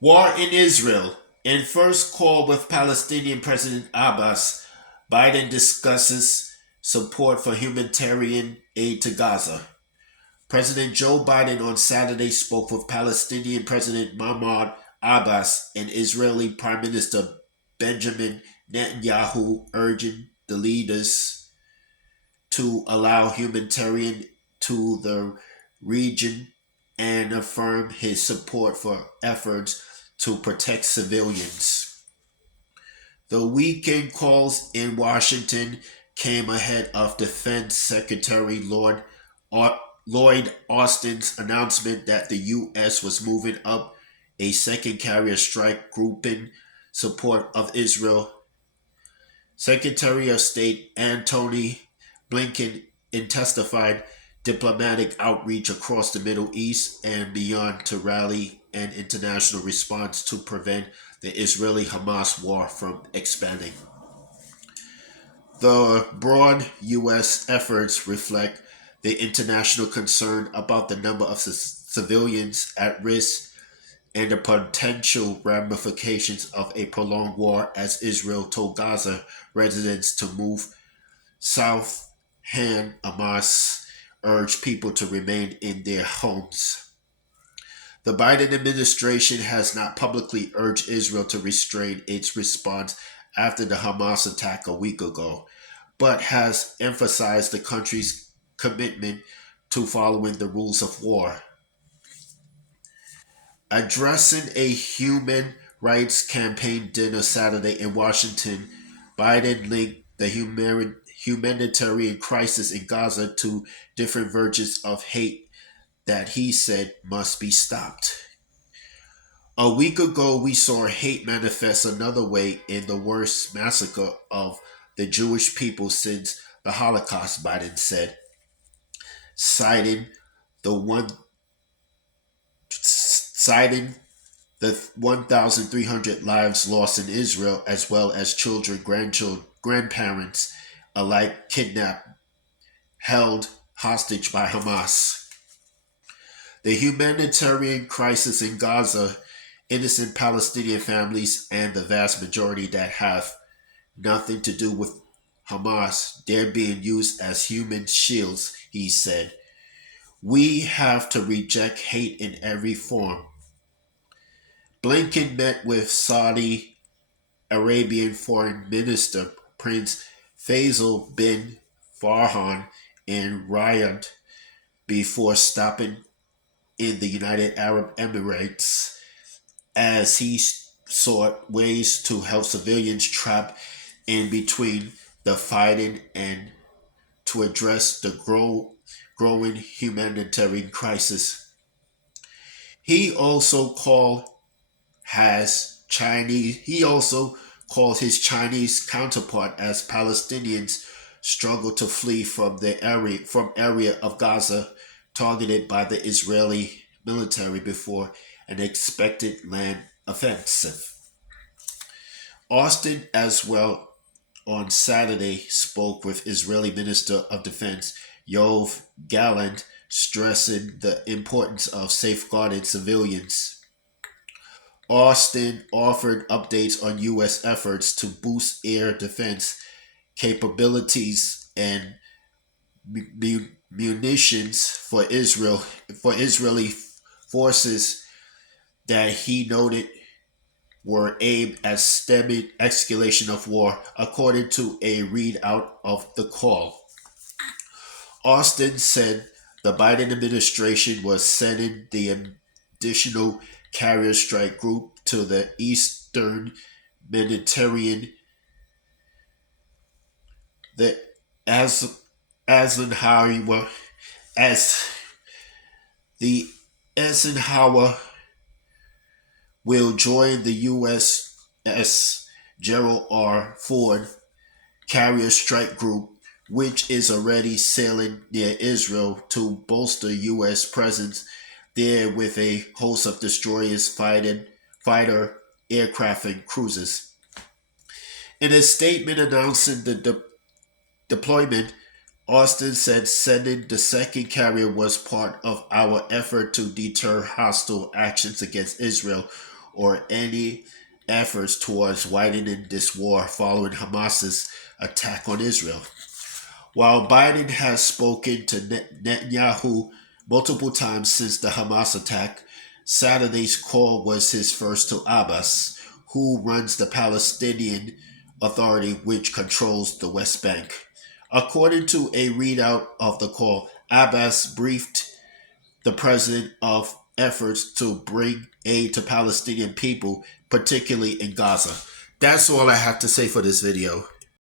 War in Israel. In first call with Palestinian President Abbas, Biden discusses support for humanitarian aid to Gaza. President Joe Biden on Saturday spoke with Palestinian President Mahmoud Abbas and Israeli Prime Minister Benjamin Netanyahu, urging the leaders to allow humanitarian to the region and affirm his support for efforts to protect civilians. The weekend calls in Washington came ahead of Defense Secretary Lloyd Austin's announcement that the U.S. was moving up a second carrier strike group in support of Israel. Secretary of State Antony Blinken intensified diplomatic outreach across the Middle East and beyond to rally an international response to prevent the Israeli Hamas war from expanding. The broad U.S. efforts reflect the international concern about the number of civilians at risk and the potential ramifications of a prolonged war as Israel told Gaza residents to move south. Hamas urged people to remain in their homes. The Biden administration has not publicly urged Israel to restrain its response after the Hamas attack a week ago, but has emphasized the country's commitment to following the rules of war. Addressing a human rights campaign dinner Saturday in Washington, Biden linked the humanitarian crisis in Gaza to different versions of hate that he said must be stopped. A week ago, we saw hate manifest another way in the worst massacre of the Jewish people since the Holocaust, Biden said, citing the one citing the 1,300 lives lost in Israel, as well as children, grandchildren, grandparents alike kidnapped, held hostage by Hamas. The humanitarian crisis in Gaza, innocent Palestinian families, and the vast majority that have nothing to do with Hamas, they're being used as human shields, he said. We have to reject hate in every form. Blinken met with Saudi Arabian Foreign Minister Prince Faisal bin Farhan in Riyadh before stopping in the United Arab Emirates as he sought ways to help civilians trapped in between the fighting and to address the growing humanitarian crisis. He also called he also called his Chinese counterpart as Palestinians struggle to flee from the area of Gaza targeted by the Israeli military before an expected land offensive. Austin as well on Saturday spoke with Israeli Minister of Defense Yoav Gallant, stressing the importance of safeguarding civilians. Austin offered updates on U.S. efforts to boost air defense capabilities and munitions for Israeli forces that he noted were aimed at stemming escalation of war, according to a readout of the call. Austin said the Biden administration was sending the additional carrier strike group to the eastern Mediterranean, the as Eisenhower as the Eisenhower will join the USS Gerald R. Ford carrier strike group, which is already sailing near Israel to bolster U.S. presence there with a host of destroyers, fighter aircraft, and cruisers. In a statement announcing the deployment, Austin said sending the second carrier was part of our effort to deter hostile actions against Israel or any efforts towards widening this war following Hamas's attack on Israel. While Biden has spoken to Netanyahu multiple times since the Hamas attack, Saturday's call was his first to Abbas, who runs the Palestinian Authority, which controls the West Bank. According to a readout of the call, Abbas briefed the president of efforts to bring aid to Palestinian people, particularly in Gaza. That's all I have to say for this video.